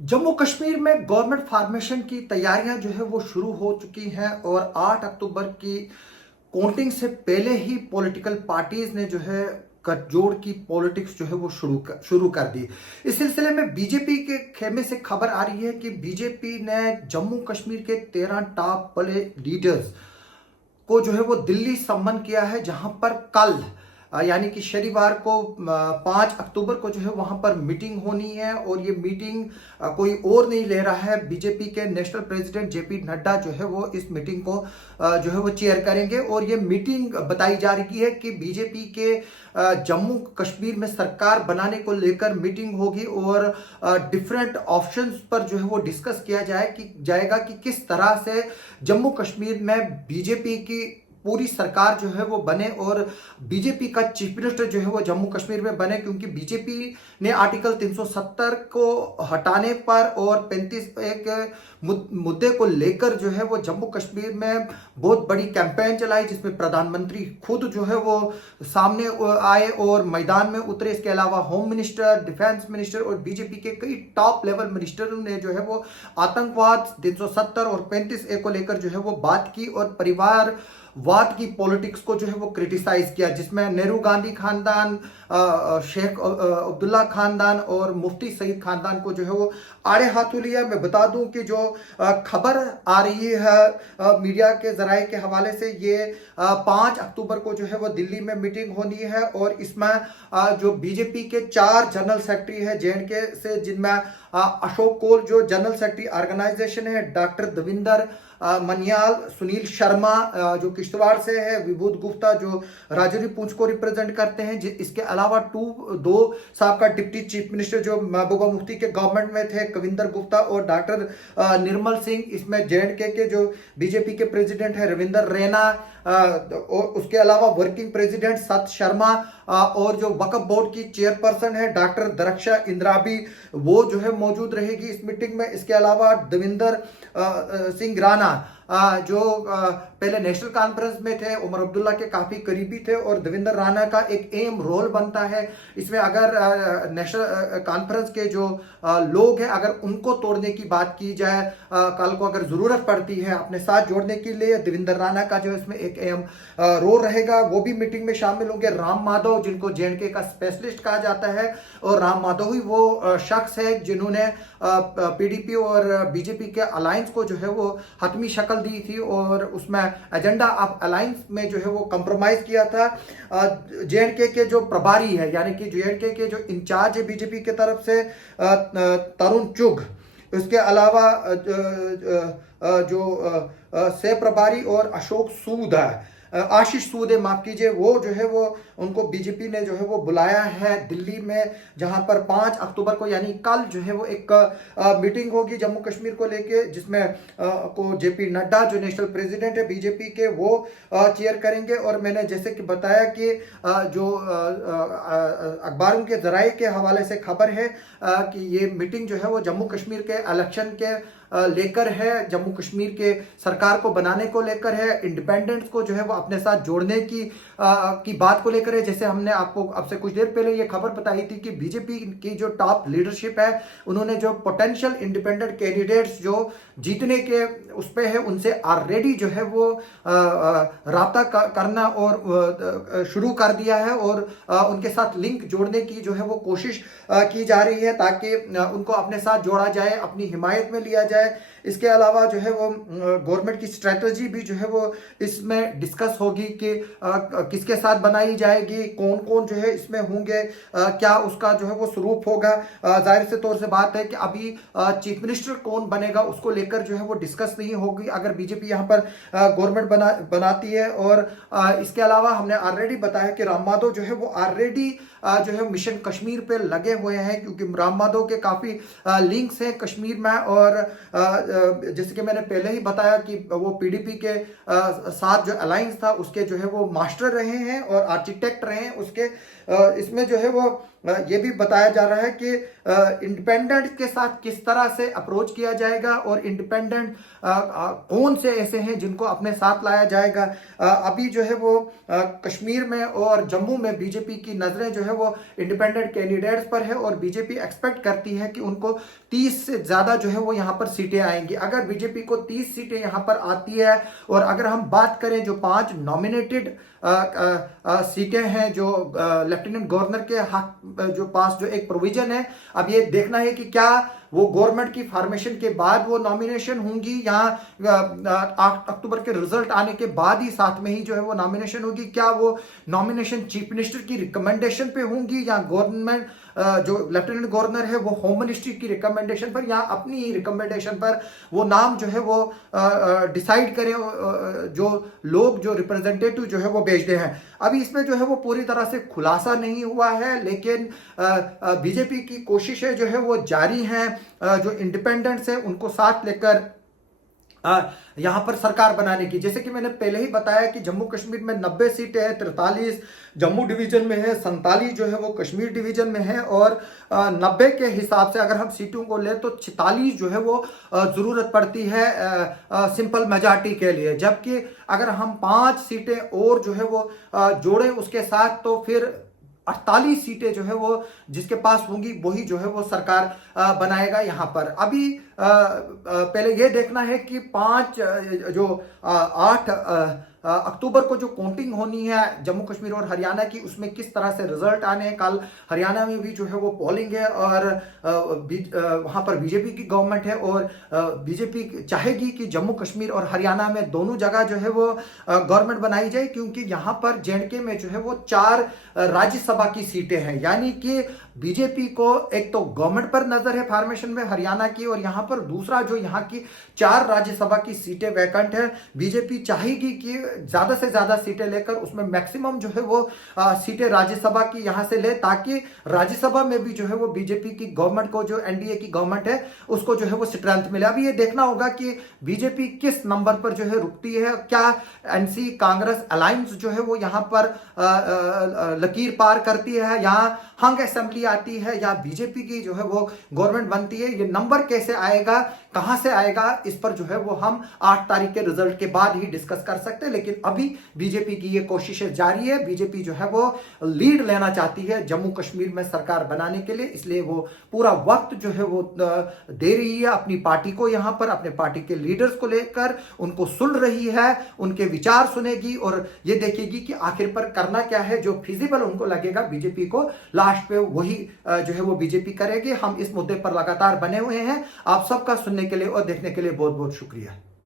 जम्मू कश्मीर में government formation की तैयारियां जो है वो शुरू हो चुकी हैं और 8 अक्टूबर की काउंटिंग से पहले ही पॉलिटिकल पार्टीज ने जो है गठजोड़ की पॉलिटिक्स जो है वो शुरू कर दी। इस सिलसिले में बीजेपी के खेमे से खबर आ रही है कि बीजेपी ने जम्मू कश्मीर के 13 टॉप बड़े लीडर्स को जो है वो दिल्ली सम्मन किया है, जहां पर कल यानी कि शनिवार को 5 अक्टूबर को जो है वहां पर मीटिंग होनी है। और ये मीटिंग कोई और नहीं ले रहा है, बीजेपी के नेशनल प्रेसिडेंट जेपी नड्डा जो है वो इस मीटिंग को जो है वो चेयर करेंगे। और ये मीटिंग बताई जा रही है कि बीजेपी के जम्मू कश्मीर में सरकार बनाने को लेकर मीटिंग होगी और डिफरेंट ऑप्शंस पर जो है वो डिस्कस किया जाएगा कि किस तरह से जम्मू कश्मीर में बीजेपी की पूरी सरकार जो है वो बने और बीजेपी का चीफ मिनिस्टर जो है वो जम्मू कश्मीर में बने, क्योंकि बीजेपी ने आर्टिकल 370 को हटाने पर और 35 एक मुद्दे को लेकर जो है वो जम्मू कश्मीर में बहुत बड़ी कैंपेन चलाई, जिसमें प्रधानमंत्री खुद जो है वो सामने आए और मैदान में उतरे। इसके अलावा होम मिनिस्टर, डिफेंस मिनिस्टर और बीजेपी के कई टॉप लेवल मिनिस्टरों ने जो है वो आतंकवाद 370 और 35A को लेकर जो है वो बात की और परिवार वाद की पॉलिटिक्स को जो है वो क्रिटिसाइज किया, जिसमें नेहरू गांधी खानदान, शेख अब्दुल्ला खानदान और मुफ्ती सईद खानदान को जो है वो आड़े हाथों लिया। मैं बता दूं कि जो खबर आ रही है मीडिया के जराए के हवाले से, ये 5 अक्टूबर को जो है वो दिल्ली में मीटिंग होनी है और इसमें जो बीजेपी के 4 जनरल सेक्रेटरी है जेएंडके से, जिनमें अशोक कौल जो जनरल सेक्रेटरी ऑर्गेनाइजेशन है, डॉक्टर दविंदर मनियाल, सुनील शर्मा जो किश्तवाड़ से है, विभूत गुप्ता जो राजौरी पुंछ को रिप्रेजेंट करते हैं, इसके अलावा दो साबका डिप्टी चीफ मिनिस्टर जो महबूबा मुफ्ती के गवर्नमेंट में थे, कविंदर गुप्ता और डॉक्टर निर्मल सिंह। इसमें जेएंडके के जो बीजेपी के प्रेसिडेंट है रविंदर रैना, और उसके अलावा वर्किंग प्रेसिडेंट सत शर्मा और जो वक्फ बोर्ड की चेयरपर्सन है डॉक्टर दरक्षा इंद्राबी, वो जो है मौजूद रहेगी इस मीटिंग में। इसके अलावा देविंदर सिंह राणा जो पहले नेशनल कॉन्फ्रेंस में थे, उमर अब्दुल्ला के काफी करीबी थे और देविंदर राणा का एक एम रोल बनता है इसमें, अगर नेशनल कॉन्फ्रेंस के जो लोग हैं अगर उनको तोड़ने की बात की जाए, कल को अगर जरूरत पड़ती है अपने साथ जोड़ने के लिए, देविंदर राणा का जो इसमें एक एम रोल रहेगा, वो भी मीटिंग में शामिल होंगे। राम माधव जिनको जेएंडके का स्पेशलिस्ट कहा जाता है, और राम माधव ही वो शख्स है जिन्होंने पीडीपी और बीजेपी के अलायंस को जो है वो हतमी शक्ल दी थी और उसमें एजेंडा ऑफ अलायंस में जो है वो कंप्रोमाइज किया था। जेएंडके के जो प्रभारी है यानी कि जेएंडके के जो इंचार्ज है बीजेपी की तरफ से तरुण चुग, इसके अलावा जो सह प्रभारी और अशोक सूद है, आशीष सूद है, माफ कीजिए, वो जो है वो उनको बीजेपी ने जो है वो बुलाया है दिल्ली में, जहां पर 5 अक्टूबर को यानी कल जो है वो एक मीटिंग होगी जम्मू कश्मीर को लेके, जिसमें को जेपी नड्डा जो नेशनल प्रेसिडेंट है बीजेपी के, वो चेयर करेंगे। और मैंने जैसे कि बताया कि जो अखबारों के जराये के हवाले से खबर है कि ये मीटिंग जो है वो जम्मू कश्मीर के इलेक्शन के लेकर है, जम्मू कश्मीर के सरकार को बनाने को लेकर है, इंडिपेंडेंस को जो है वो अपने साथ जोड़ने की बात को लेकर है। जैसे हमने आपसे कुछ देर पहले ये खबर बताई थी कि बीजेपी की जो टॉप लीडरशिप है, उन्होंने जो पोटेंशियल इंडिपेंडेंट कैंडिडेट्स जो जीतने के उस पे है, उनसे ऑलरेडी जो है वो राब्ता करना और शुरू कर दिया है और उनके साथ लिंक जोड़ने की जो है वो कोशिश की जा रही है, ताकि उनको अपने साथ जोड़ा जाए, अपनी हिमायत में लिया जाए। इसके अलावा जो है वो गवर्नमेंट की स्ट्रेटजी भी जो है वो इसमें डिस्कस होगी कि किसके साथ बनाई जाएगी, कौन कौन जो है इसमें होंगे, क्या उसका जो है वो स्वरूप होगा। जाहिर से तौर से बात है कि अभी चीफ मिनिस्टर कौन बनेगा उसको लेकर जो है वो डिस्कस नहीं होगी अगर बीजेपी यहाँ पर गवर्नमेंट बनाती है। और इसके अलावा हमने ऑलरेडी बताया कि राम माधव जो है वो ऑलरेडी जो है मिशन कश्मीर पे लगे हुए हैं, क्योंकि राम माधव के काफी लिंक्स हैं कश्मीर में। और जैसे कि मैंने पहले ही बताया कि वो पीडीपी के साथ जो अलायंस था उसके जो है वो मास्टर रहे हैं और आर्किटेक्ट रहे हैं उसके, इसमें जो है वो ये भी बताया जा रहा है कि इंडिपेंडेंट के साथ किस तरह से अप्रोच किया जाएगा और इंडिपेंडेंट कौन से ऐसे हैं जिनको अपने साथ लाया जाएगा। अभी जो है वो कश्मीर में और जम्मू में बीजेपी की नजरें जो है वो इंडिपेंडेंट कैंडिडेट्स पर है और बीजेपी एक्सपेक्ट करती है कि उनको 30 से ज्यादा जो है वो यहाँ पर सीटें आएंगी। अगर बीजेपी को 30 सीटें यहाँ पर आती है और अगर हम बात करें जो 5 नॉमिनेटेड सीटें हैं जो लेफ्टिनेंट गवर्नर के हक जो पास जो एक प्रोविजन है, अब ये देखना है कि क्या वो गवर्नमेंट की फॉर्मेशन के बाद वो नॉमिनेशन होंगी या 8 अक्टूबर के रिजल्ट आने के बाद ही साथ में ही जो है वो नॉमिनेशन होगी। क्या वो नॉमिनेशन चीफ मिनिस्टर की रिकमेंडेशन पे होंगी या गवर्नमेंट जो लेफ्टिनेंट गवर्नर है वो होम मिनिस्ट्री की रिकमेंडेशन पर या अपनी ही रिकमेंडेशन पर वो नाम जो है वो डिसाइड करें, जो लोग जो रिप्रेजेंटेटिव जो है वो भेजते हैं। अभी इसमें जो है वो पूरी तरह से खुलासा नहीं हुआ है, लेकिन बीजेपी की कोशिशें जो है वो जारी हैं। जो इंडिपेंडेंट्स हैं उनको साथ लेकर यहां पर सरकार बनाने की, जैसे कि मैंने पहले ही बताया कि जम्मू कश्मीर में 90 सीटें हैं, 43 जम्मू डिवीजन में है, 47 जो है वो कश्मीर डिवीजन में है और 90 के हिसाब से अगर हम सीटों को ले तो 46 जो है वो जरूरत पड़ती है सिंपल मेजॉरिटी के लिए, जबकि अगर हम 5 सीटें और जो है वो जोड़ें उसके साथ तो फिर 48 सीटें जो है वो जिसके पास होंगी वही जो है वो सरकार बनाएगा यहाँ पर। अभी पहले ये देखना है कि 8 अक्टूबर को जो काउंटिंग होनी है जम्मू कश्मीर और हरियाणा की, उसमें किस तरह से रिजल्ट आने हैं। कल हरियाणा में भी जो है वो पोलिंग है और वहां पर बीजेपी की गवर्नमेंट है और बीजेपी चाहेगी कि जम्मू कश्मीर और हरियाणा में दोनों जगह जो है वो गवर्नमेंट बनाई जाए, क्योंकि यहाँ पर जेएंडके में जो है वो 4 राज्यसभा की सीटें हैं। यानी कि बीजेपी को एक तो गवर्नमेंट पर नजर है फॉर्मेशन में हरियाणा की, और यहाँ पर दूसरा जो यहाँ की 4 राज्यसभा की सीटें वैकेंट है, बीजेपी चाहेगी कि ज्यादा से ज्यादा सीटें लेकर उसमें मैक्सिमम जो है वो सीटें राज्यसभा की यहां से ले, ताकि राज्यसभा में भी जो है वो बीजेपी की गवर्नमेंट को, जो एनडीए की गवर्नमेंट है उसको जो है वो स्ट्रेंथ मिले। अभी ये देखना होगा कि बीजेपी किस नंबर पर जो है रुकती है। क्या एनसी कांग्रेस अलायंस जो है वो यहां पर लकीर पार करती है, यहां हंग असेंबली आती है या बीजेपी की जो है वो गवर्नमेंट बनती है, ये नंबर कैसे आएगा, कहां से आएगा, इस पर जो है वो हम 8 तारीख के रिजल्ट के बाद ही डिस्कस कर सकते हैं। लेकिन अभी बीजेपी की ये कोशिशें जारी है, बीजेपी जो है वो लीड लेना चाहती है जम्मू कश्मीर में सरकार बनाने के लिए, इसलिए वो पूरा वक्त जो है वो दे रही है अपनी पार्टी को, यहां पर अपने पार्टी के लीडर्स को लेकर उनको सुन रही है, उनके विचार सुनेगी और ये देखेगी कि आखिर पर करना क्या है, जो फिजिबल उनको लगेगा बीजेपी को लास्ट पे वही जो है वो बीजेपी करेगी। हम इस मुद्दे पर लगातार बने हुए हैं। आप सबका सुनने के लिए और देखने के लिए बहुत बहुत शुक्रिया।